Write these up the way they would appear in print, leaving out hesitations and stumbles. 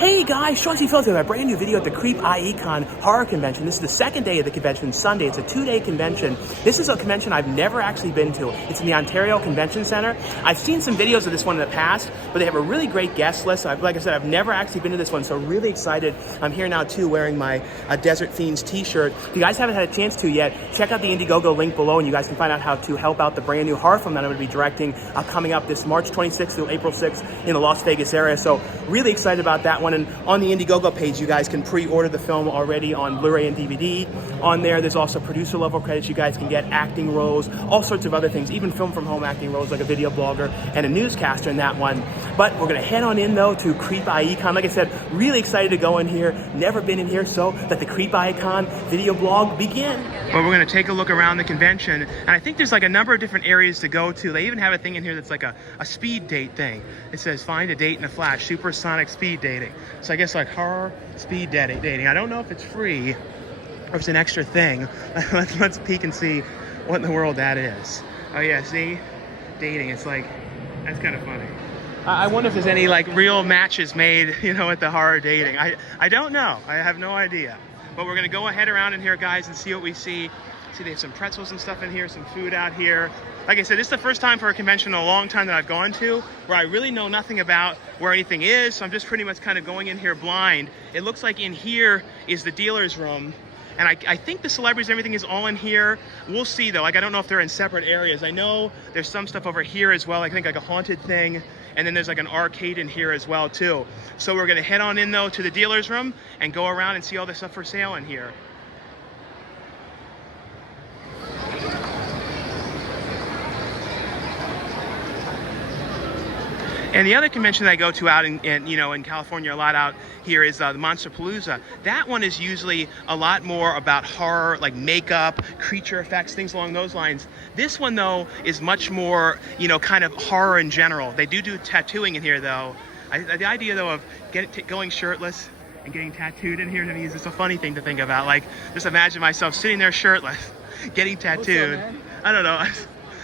Hey guys, Sean C. Phillips with a brand new video at the Creep I.E horror convention. This is the second day of the convention, Sunday. It's a 2-day convention. This is a convention I've never actually been to. It's in the Ontario Convention Center. I've seen some videos of this one in the past, but they have a really great guest list. Like I said, I've never actually been to this one, so really excited. I'm here now too wearing my Desert Fiends t-shirt. If you guys haven't had a chance to yet, check out the Indiegogo link below and you guys can find out how to help out the brand new horror film that I'm going to be directing coming up this March 26th through April 6th in the Las Vegas area. So really excited about that one. And on the Indiegogo page, you guys can pre-order the film already on Blu-ray and DVD. On there's also producer level credits. You guys can get acting roles, all sorts of other things, even film from home acting roles like a video blogger and a newscaster in that one. But we're gonna head on in though to Creep I.E. Like I said, really excited to go in here. Never been in here, so let the Creep I.E. video blog begin. Well, we're gonna take a look around the convention, and I think there's like a number of different areas to go to. They even have a thing in here that's like a speed date thing. It says find a date in a flash, supersonic speed dating. So I guess like horror speed dating. I don't know if it's free or if it's an extra thing. Let's peek and see what in the world that is. Oh yeah, see? Dating, it's like, that's kind of funny. I wonder if there's any like real matches made, you know, at the horror dating. I don't know, I have no idea. But we're gonna go ahead around in here, guys, and see what we see. See, they have some pretzels and stuff in here, some food out here. Like I said, this is the first time for a convention in a long time that I've gone to where I really know nothing about where anything is, so I'm just pretty much kind of going in here blind. It looks like in here is the dealer's room, and I think the celebrities and everything is all in here. We'll see though, like I don't know if they're in separate areas. I know there's some stuff over here as well, I think like a haunted thing, and then there's like an arcade in here as well too. So we're gonna head on in though to the dealer's room and go around and see all the stuff for sale in here. And the other convention that I go to out in California a lot out here is the Monsterpalooza. That one is usually a lot more about horror, like makeup, creature effects, things along those lines. This one though is much more, kind of horror in general. They do tattooing in here though. The idea though of going shirtless and getting tattooed in here to me is just a funny thing to think about. Like, just imagine myself sitting there shirtless, getting tattooed. What's up, man? I don't know.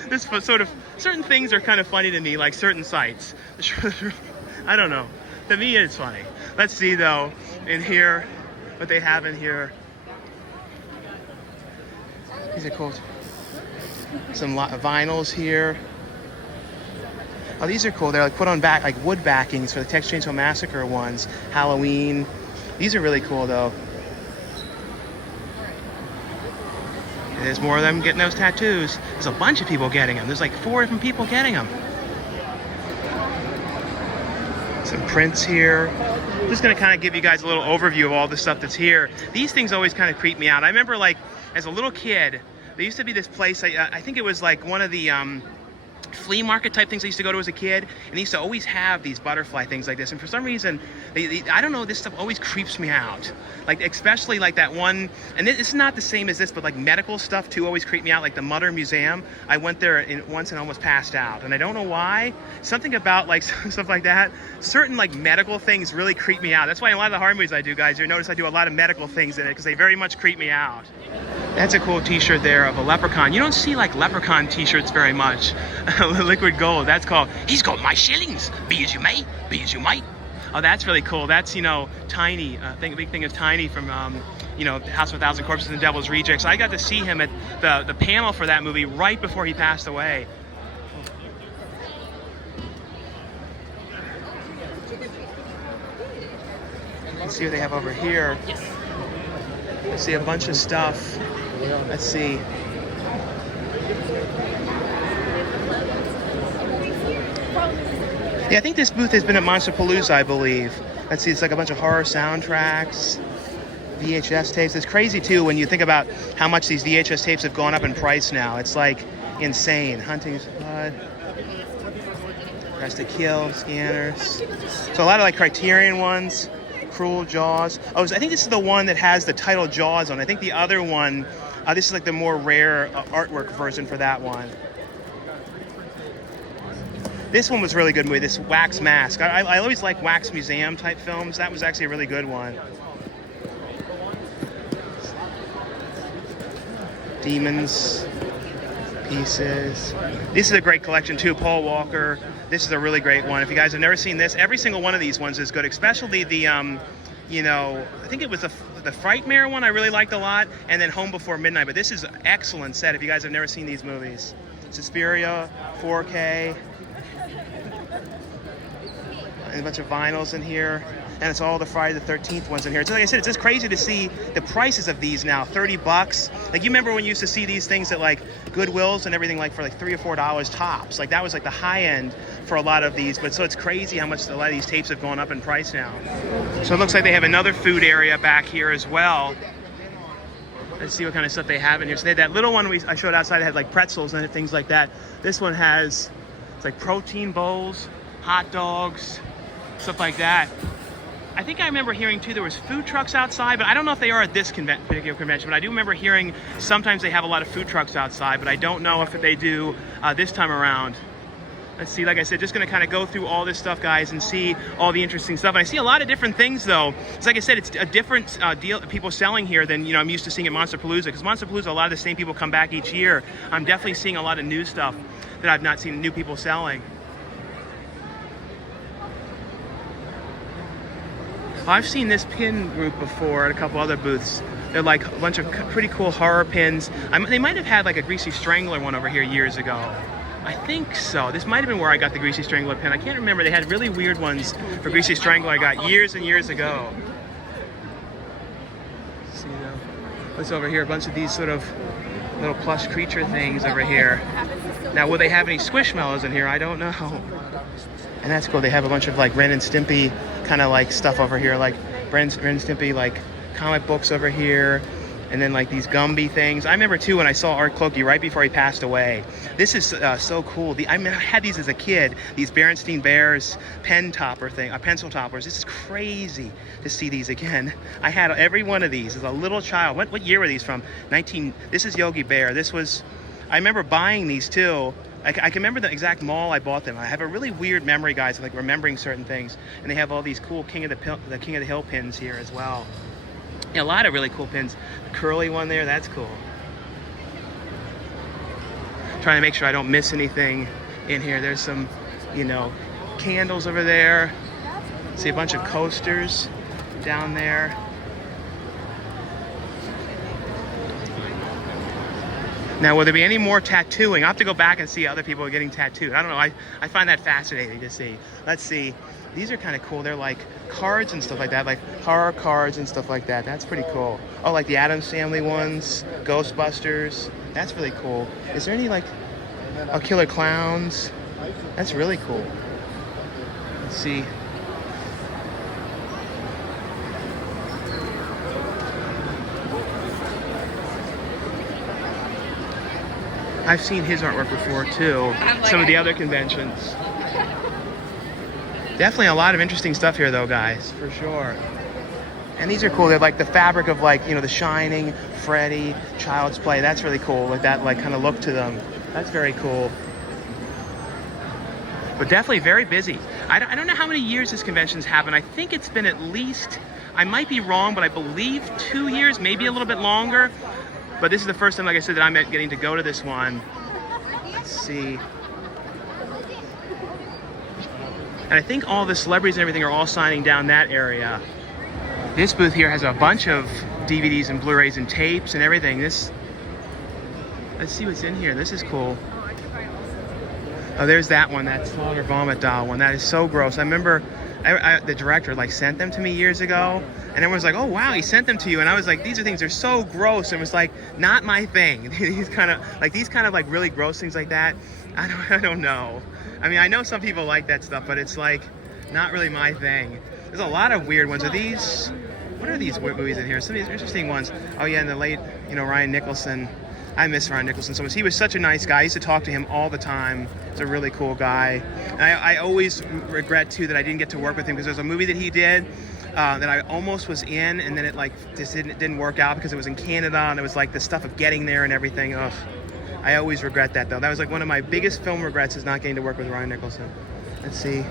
This sort of, certain things are kind of funny to me, like certain sites. I don't know. To me, it's funny. Let's see though, in here, what they have in here. These are cool. Some vinyls here. Oh, these are cool. They're like put on back, like wood backings for the Texas Chainsaw Massacre ones. Halloween. These are really cool though. There's more of them getting those tattoos. There's a bunch of people getting them. There's like 4 different people getting them. Some prints here. I'm just gonna kind of give you guys a little overview of all the stuff that's here. These things always kind of creep me out. I remember like as a little kid, there used to be this place, I think it was like one of the flea market type things I used to go to as a kid, and they used to always have these butterfly things like this, and for some reason I don't know, this stuff always creeps me out, like especially like that one, and it's not the same as this, but like medical stuff too always creep me out, like the Mutter Museum. I went there once and almost passed out, and I don't know why. Something about like stuff like that, certain like medical things really creep me out. That's why in a lot of the horror movies I do, guys, you notice I do a lot of medical things in it because they very much creep me out. That's a cool t-shirt there of a leprechaun. You don't see like leprechaun t-shirts very much. Liquid gold, that's called, he's got my shillings, be as you may, be as you might. Oh, that's really cool. That's, Tiny, a big thing of Tiny from, House of a Thousand Corpses and Devil's Rejects. I got to see him at the panel for that movie right before he passed away. Let's see what they have over here. Let's see a bunch of stuff. Let's see. Yeah, I think this booth has been at Monsterpalooza, I believe. Let's see, it's like a bunch of horror soundtracks, VHS tapes. It's crazy too when you think about how much these VHS tapes have gone up in price now. It's like insane. Hunting's Blood, Rest to Kill, Scanners. So a lot of like Criterion ones. Cruel Jaws. Oh, I think this is the one that has the title Jaws on. I think the other one, this is like the more rare artwork version for that one. This one was a really good movie, this Wax Mask. I always like Wax Museum type films. That was actually a really good one. Demons. pieces. This is a great collection too, Paul Walker. This is a really great one. If you guys have never seen this, every single one of these ones is good, especially the, you know, I think it was the Frightmare one I really liked a lot, and then Home Before Midnight. But this is an excellent set if you guys have never seen these movies. Suspiria, 4K, and a bunch of vinyls in here. And it's all the Friday the 13th ones in here. So like I said, it's just crazy to see the prices of these now, 30 bucks. Like you remember when you used to see these things at like Goodwills and everything like for like $3 or $4 tops. Like that was like the high end for a lot of these. But so it's crazy how much a lot of these tapes have gone up in price now. So it looks like they have another food area back here as well. Let's see what kind of stuff they have in here. So they had that little one I showed outside, it had like pretzels and things like that. This one has, it's like protein bowls, hot dogs, stuff like that. I think I remember hearing too there was food trucks outside, but I don't know if they are at this particular convention, but I do remember hearing sometimes they have a lot of food trucks outside, but I don't know if they do this time around. Let's see, like I said, just gonna kind of go through all this stuff, guys, and see all the interesting stuff. And I see a lot of different things though. It's like I said, it's a different deal people selling here than, you know, I'm used to seeing at Monsterpalooza, because Monsterpalooza, a lot of the same people come back each year. I'm definitely seeing a lot of new stuff that I've not seen new people selling. I've seen this pin group before at a couple other booths. They're like a bunch of pretty cool horror pins. They might have had like a Greasy Strangler one over here years ago. I think so. This might have been where I got the Greasy Strangler pin. I can't remember. They had really weird ones for Greasy Strangler I got years and years ago. Let's see what's over here? A bunch of these sort of little plush creature things over here. Now, will they have any Squishmallows in here? I don't know. And that's cool. They have a bunch of like Ren and Stimpy kind of like stuff over here, like Ren and Stimpy like comic books over here, and then like these Gumby things. I remember too when I saw Art Clokey right before he passed away. This is so cool. I had these as a kid. These Berenstain Bears pencil toppers. This is crazy to see these again. I had every one of these as a little child. What year were these from? This is Yogi Bear. I remember buying these too. I can remember the exact mall I bought them. I have a really weird memory, guys, of like remembering certain things. And they have all these cool King of the Hill pins here as well. Yeah, a lot of really cool pins. The curly one there, that's cool. Trying to make sure I don't miss anything in here. There's some, you know, candles over there. See a bunch of coasters down there. Now, will there be any more tattooing? I'll have to go back and see other people getting tattooed. I don't know. I find that fascinating to see. Let's see. These are kind of cool. They're like cards and stuff like that, like horror cards and stuff like that. That's pretty cool. Oh, like the Addams Family ones, Ghostbusters. That's really cool. Is there any like Killer Clowns? That's really cool. Let's see. I've seen his artwork before too. Some of the other conventions. Definitely a lot of interesting stuff here though, guys, for sure. And these are cool. They're like the fabric of like, you know, The Shining, Freddy, Child's Play. That's really cool. Like that like kind of look to them. That's very cool. But definitely very busy. I don't know how many years this convention's happened. I think it's been at least, I might be wrong, but I believe 2 years, maybe a little bit longer. But this is the first time, like I said, that I'm getting to go to this one. Let's see. And I think all the celebrities and everything are all signing down that area. This booth here has a bunch of DVDs and Blu-rays and tapes and everything. Let's see what's in here. This is cool. Oh, there's that one, that Slaughter Vomit doll one. That is so gross. I remember the director like sent them to me years ago, and everyone was like, oh wow, he sent them to you, and I was like, these are so gross. And it was like, not my thing. These kind of like really gross things like that, I don't know. I mean, I know some people like that stuff, but it's like not really my thing. There's a lot of weird ones. What are these weird movies in here? Some of these interesting ones. Oh yeah, and the late, you know, Ryan Nicholson. I miss Ryan Nicholson so much. He was such a nice guy. I used to talk to him all the time. He's a really cool guy. And I always regret too that I didn't get to work with him, because there's a movie that he did that I almost was in, and then it like just didn't work out because it was in Canada, and it was like the stuff of getting there and everything. Ugh. I always regret that though. That was like one of my biggest film regrets, is not getting to work with Ryan Nicholson. Let's see.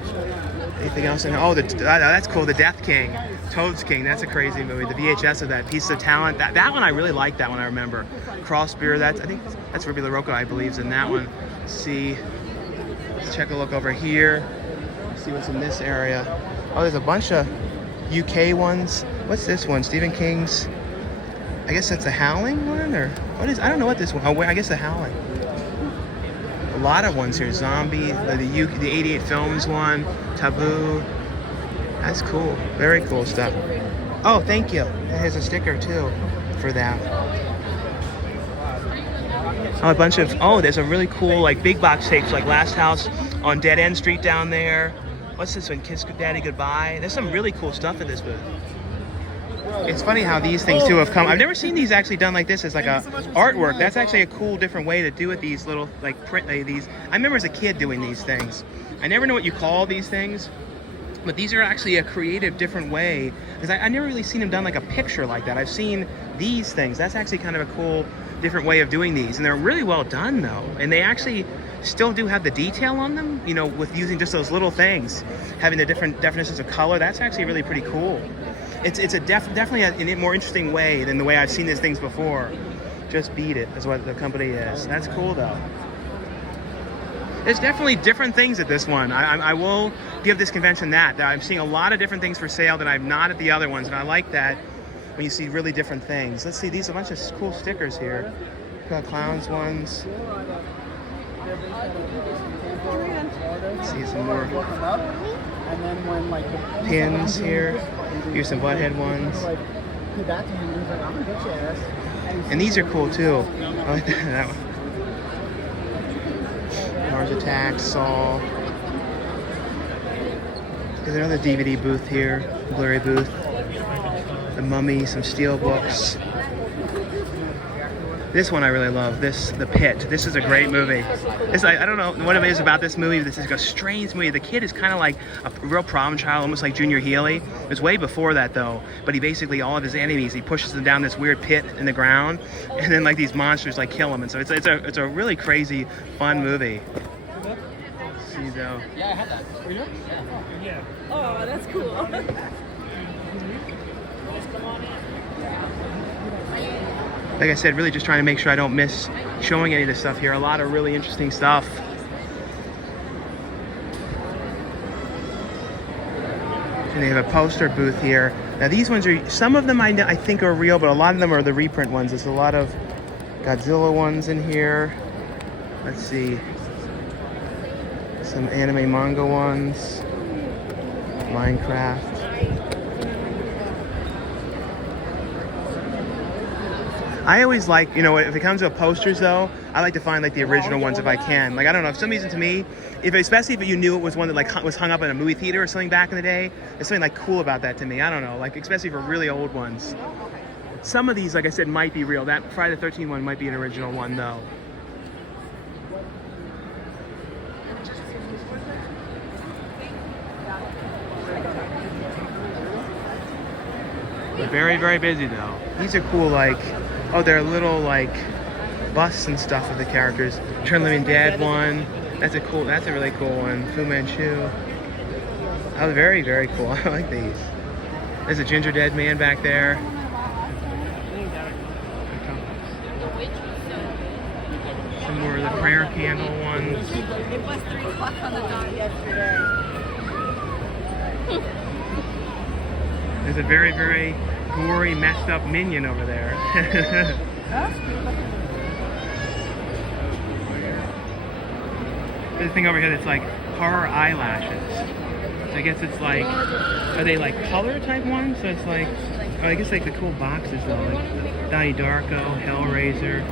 Anything else? Oh, that's cool. The Death King, Toad's King. That's a crazy movie. The VHS of that, Piece of Talent. That one I really like. That one I remember. Crossbeer. I think that's Ruby LaRocca, I believe, is in that one. Let's see. Let's check a look over here. Let's see what's in this area. Oh, there's a bunch of UK ones. What's this one? Stephen King's. I guess that's the Howling one, or what is? I don't know what this one. Oh, I guess the Howling. A lot of ones here. Zombie, the 88 Films one, Taboo. That's cool. Very cool stuff. Oh, thank you. It has a sticker too for that. Oh, a bunch of, oh, there's a really cool like big box tapes like Last House on Dead End Street down there. What's this one? Kiss Daddy Goodbye. There's some really cool stuff in this booth. It's funny how these things too have come. I've never seen these actually done like this as like a artwork. That's actually a cool different way to do it. These little like print these. I remember as a kid doing these things. I never know what you call these things, but these are actually a creative different way, because I never really seen them done like a picture like that. I've seen these things. That's actually kind of a cool different way of doing these, and they're really well done though, and they actually still do have the detail on them, you know, with using just those little things, having the different definitions of color. That's actually really pretty cool. It's a definitely in a more interesting way than the way I've seen these things before. Just Beat It is what the company is. That's cool though. There's definitely different things at this one. I will give this convention that I'm seeing a lot of different things for sale that I'm not at the other ones, and I like that when you see really different things. Let's see, these are a bunch of cool stickers here. Got clowns ones. Let's see some more pins here. Here's some Butthead ones. And these are cool too. I like that one. Mars Attacks, Saw. There's another DVD booth here, Blu-ray booth. The Mummy, some steel books. This one I really love. The Pit. This is a great movie. I don't know what it is about this movie. This is a strange movie. The kid is kind of like a real problem child, almost like Junior Healy. It was way before that though. But he basically, all of his enemies, he pushes them down this weird pit in the ground, and then like these monsters like kill him. And so it's a really crazy, fun movie. See though. Yeah, I had that. Were you? Yeah. Oh, that's cool. Like I said, really just trying to make sure I don't miss showing any of this stuff here. A lot of really interesting stuff. And they have a poster booth here. Now these ones are, some of them I think are real, but a lot of them are the reprint ones. There's a lot of Godzilla ones in here. Let's see. Some anime manga ones. Minecraft. I always like, you know, if it comes to posters though, I like to find like the original ones if I can. Like, I don't know, for some reason to me, especially if you knew it was one that like was hung up in a movie theater or something back in the day, there's something like cool about that to me. I don't know, like especially for really old ones. Some of these, like I said, might be real. That Friday the 13th one might be an original one though. They're very, very busy though. These are cool, like, oh, they're little like busts and stuff of the characters. Return of the Living Dead one. That's a really cool one. Fu Manchu. Oh, very, very cool. I like these. There's a Ginger Dead Man back there. Some more of the prayer candle ones. It was 3 o'clock on the dot yesterday. There's a very, very gory, messed up minion over there. There's a thing over here that's like horror eyelashes. So I guess it's like, are they like color type ones? So it's like, oh, I guess like the cool boxes though. Like Donnie Darko, Hellraiser,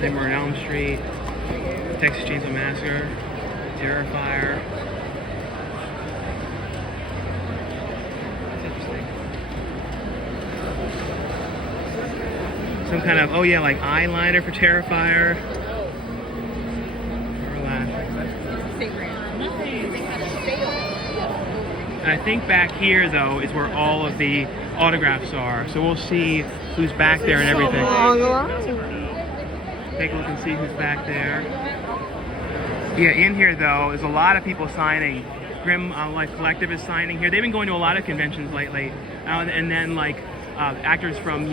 Nightmare on Elm Street, Texas Chainsaw Massacre, Terrifier. Some kind of, oh yeah, like eyeliner for Terrifier. And I think back here though is where all of the autographs are. So we'll see who's back there and everything. Take a look and see who's back there. Yeah, in here though, there's a lot of people signing. Grim Life Collective is signing here. They've been going to a lot of conventions lately, and then like actors from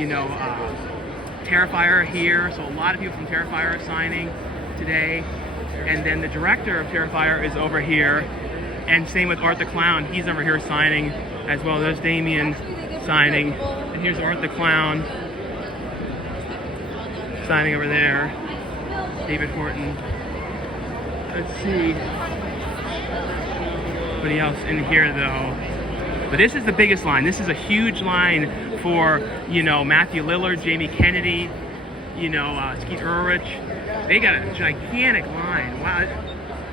Terrifier are here, so a lot of people from Terrifier are signing today. And then the director of Terrifier is over here, and same with Art the Clown. He's over here signing as well. There's Damien signing, and here's Art the Clown signing over there. David Horton. Let's see. Anybody else in here though? But this is the biggest line. This is a huge line for, Matthew Lillard, Jamie Kennedy, Skeet Ulrich. They got a gigantic line. Wow.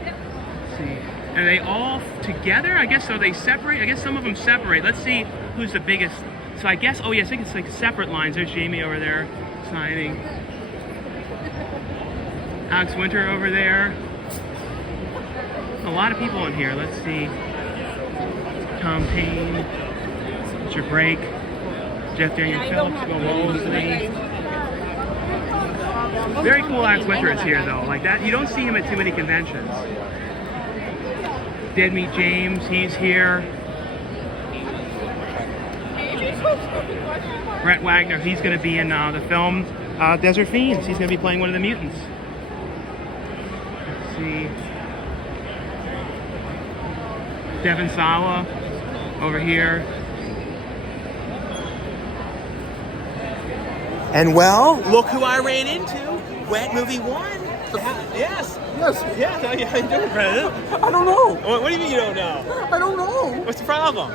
Let's see. Are they all together? I guess so. They separate. I guess some of them separate. Let's see who's the biggest. So I guess, oh yes, I think it's like separate lines. There's Jamie over there signing. Alex Winter over there. A lot of people in here. Let's see. Tom Payne, Richard Brake, Jeff Daniel Phillips, Bill Mosley. Very cool Alex Winter is here though. Like that, you don't see him at too many conventions. Dead Meat James, he's here. Brett Wagner, he's going to be in the film Desert Fiends. He's going to be playing one of the mutants. Let's see. Devin Sawa over here. And well, look who I ran into. Wet Movie 1. Yes. Yes. Yes. How you doing, Brendan? I don't know. What do you mean you don't know? I don't know. What's the problem?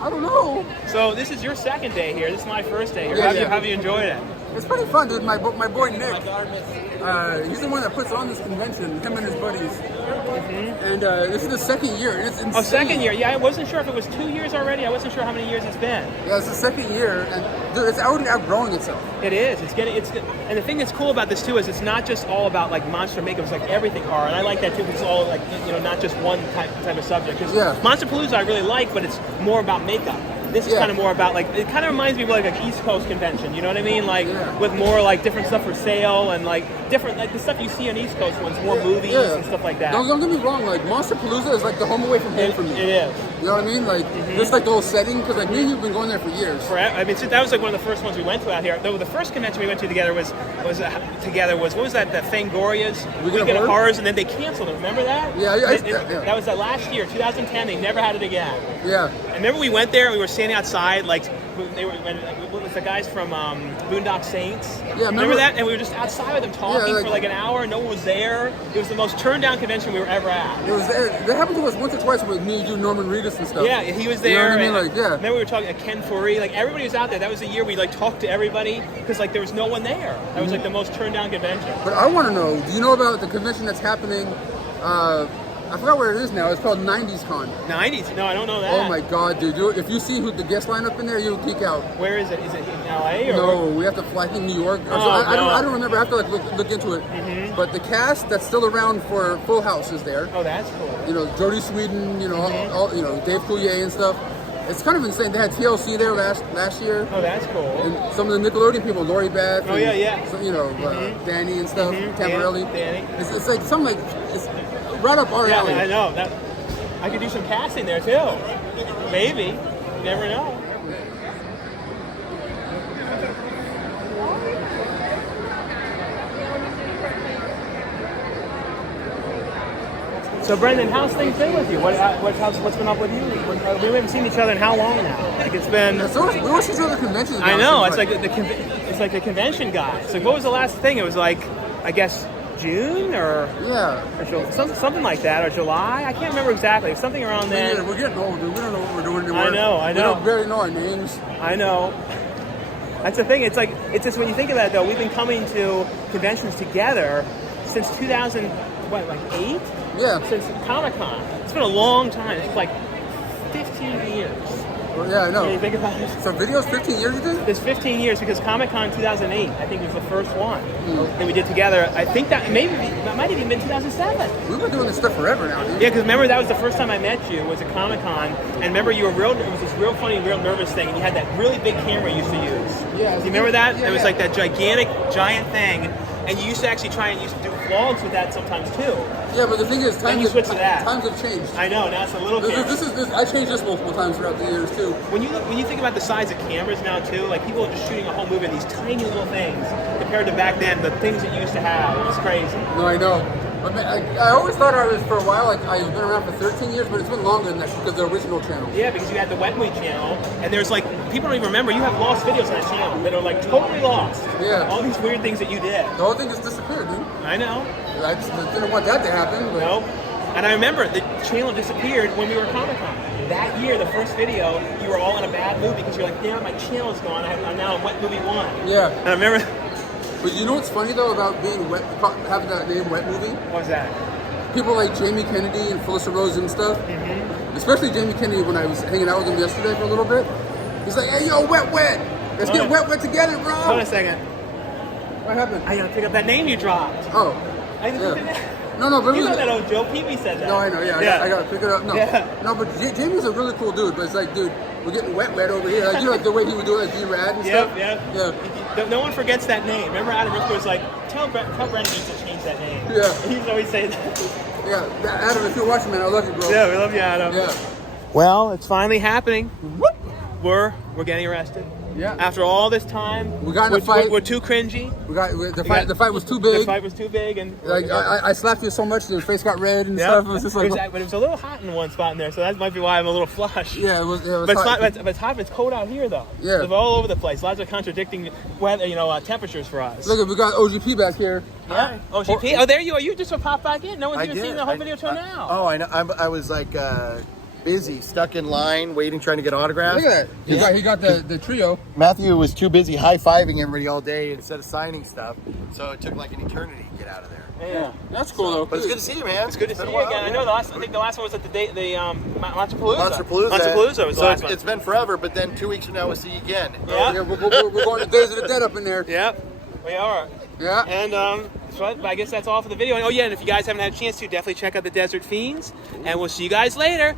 I don't know. So this is your second day here. This is my first day here. Yeah, How have you enjoyed it? It's pretty fun, dude. My boy Nick, he's the one that puts on this convention, him and his buddies. And this is the second year. It's insane. Oh, second year. Yeah, I wasn't sure if it was 2 years already. I wasn't sure how many years it's been. Yeah, it's the second year, and dude, it's already outgrowing itself. It is. And the thing that's cool about this too is it's not just all about like monster makeup. It's like everything horror, and I like that too. Because it's all like not just one type of subject. Because Monsterpalooza I really like, but it's more about makeup. This is kind of more about like, it kind of reminds me of like East Coast convention, you know what I mean? Like with more like different stuff for sale and like different, like the stuff you see on East Coast ones, more movies and stuff like that. Don't get me wrong, like Monsterpalooza is like the home away from home for me. It is. You know what I mean? Like just like the whole setting, because like me and you've been going there for years. Forever. I mean, that was like one of the first ones we went to out here. The first convention we went to together was what was that? The Fangoria's Weekend of Horrors, and then they canceled it. Remember that? Yeah, that was that last year, 2010. They never had it again. Yeah. And remember we went there and we were standing outside, like with the guys from Boondock Saints. Yeah, remember that? And we were just outside with them talking for like an hour. No one was there. It was the most turned down convention we were ever at. It was there. That happened to us once or twice with me, you, Norman Reedus and stuff. Yeah, he was there. You know what I mean? Like, Remember we were talking to Ken Furry. Like everybody was out there. That was the year we like talked to everybody because like there was no one there. That was like the most turned down convention. But I want to know. Do you know about the convention that's happening? I forgot where it is now. It's called 90s Con. 90s? No, I don't know that. Oh my God, dude! If you see who the guest lineup in there, you'll geek out. Where is it? Is it in LA? Or no, we have to fly to New York. Oh, so I don't remember. I have to like look into it. But the cast that's still around for Full House is there. Oh, that's cool. Jodie Sweetin, all Dave Coulier and stuff. It's kind of insane. They had TLC there last year. Oh, that's cool. And some of the Nickelodeon people, Lori Beth. Oh, yeah. So, Danny and stuff, Tamborelli. Danny. It's like something like it's right up our alley. Yeah, I know. I could do some casting there too. Maybe. You never know. So Brendan, how's things been with you? What's been up with you? We haven't seen each other in how long now? Like it's been. Yeah, so we watched each other conventions. I know. It's like the convention guy. So what was the last thing? It was like, I guess June or something like that, or July. I can't remember exactly. It was something around then. Yeah, we're getting old, dude. We don't know what we're doing anymore. I know. We don't barely know our names. I know. That's the thing. It's just when you think about it, though, we've been coming to conventions together since 2008. Yeah. Since Comic-Con. It's been a long time. It's like 15 years. Well, yeah, I know. When you think about it. So video's 15 years, you think? It's 15 years because Comic-Con 2008, I think, was the first one that we did together. I think that might have even been 2007. We've been doing this stuff forever now, dude. Yeah, because remember that was the first time I met you, was at Comic-Con, and remember it was this real funny, real nervous thing, and you had that really big camera you used to use. Yeah. Do you remember that? Yeah, it was like that giant thing, and you used to actually try and do vlogs with that sometimes too. Yeah, but the thing is, Then you switch to that. times have changed. I know, now it's a little camera. I changed this multiple times throughout the years too. When you think about the size of cameras now too, like people are just shooting a whole movie in these tiny little things compared to back then, the things it used to have. It was crazy. No, I know. But man, I always thought I was for a while, like I've been around for 13 years, but it's been longer than that because of the original channel. Yeah, because you had the Wet Movie channel, and there's like, people don't even remember, you have lost videos on that channel that are like totally lost. Yeah. All these weird things that you did. The whole thing just disappeared, dude. I know. I just didn't want that to happen. But... No. And I remember the channel disappeared when we were Comic-Con. That year, the first video, you were all in a bad mood because you're like, damn, my channel's gone. I'm now on Wet Movie 1. Yeah. And I remember... But you know what's funny though about being wet, having that name Wet Movie? What was that? People like Jamie Kennedy and Felissa Rose and stuff, especially Jamie Kennedy when I was hanging out with him yesterday for a little bit. He's like, hey, yo, wet. Let's get wet together, bro. Hold on a second. What happened? I gotta pick up that name you dropped. Oh. I didn't Yeah. No, but you really, know that old Joe Peavy said that. No, I know, yeah. I gotta pick it up. No, Yeah. no, but Jamie's a really cool dude, but it's like, dude, we're getting wet over here. Like, you know, like the way he would do it, like, be rad and stuff. Yeah. No one forgets that name. Remember Adam Rifko was like, tell Brendan needs to change that name. Yeah. He's always saying that. Yeah, Adam, if you're watching, man, I love you, bro. Yeah, we love you, Adam. Yeah. Well, it's finally happening. We're getting arrested. Yeah. After all this time, We got in a fight. We're too cringy. The fight was too big. The fight was too big, and Like I slapped you so much that your face got red and stuff. It was just like, but it was a little hot in one spot in there, so that might be why I'm a little flush. yeah, it was But hot. it's hot. It's cold out here, though. Yeah. It's all over the place. Lots of contradicting weather, temperatures for us. Look, we got OGP back here. Yeah. OGP. Oh, there you are. You just popped back in. No one's even seen the whole video till now. Oh, I know. I was like busy, stuck in line, waiting, trying to get autographs. Look at that. He got the trio. Matthew was too busy high-fiving everybody all day instead of signing stuff, so it took like an eternity to get out of there. Yeah. That's cool though. But it's good to see you, man. It's good to see you again. I know I think the last one was at the Monsterpalooza. Monsterpalooza was the so last one. it's been forever, but then 2 weeks from now we'll see you again. Yeah. Yeah, we're going to Days of the Dead up in there. Yep. We are. Yeah. And so I guess that's all for the video. And, oh yeah, and if you guys haven't had a chance to, definitely check out the Desert Fiends. And we'll see you guys later.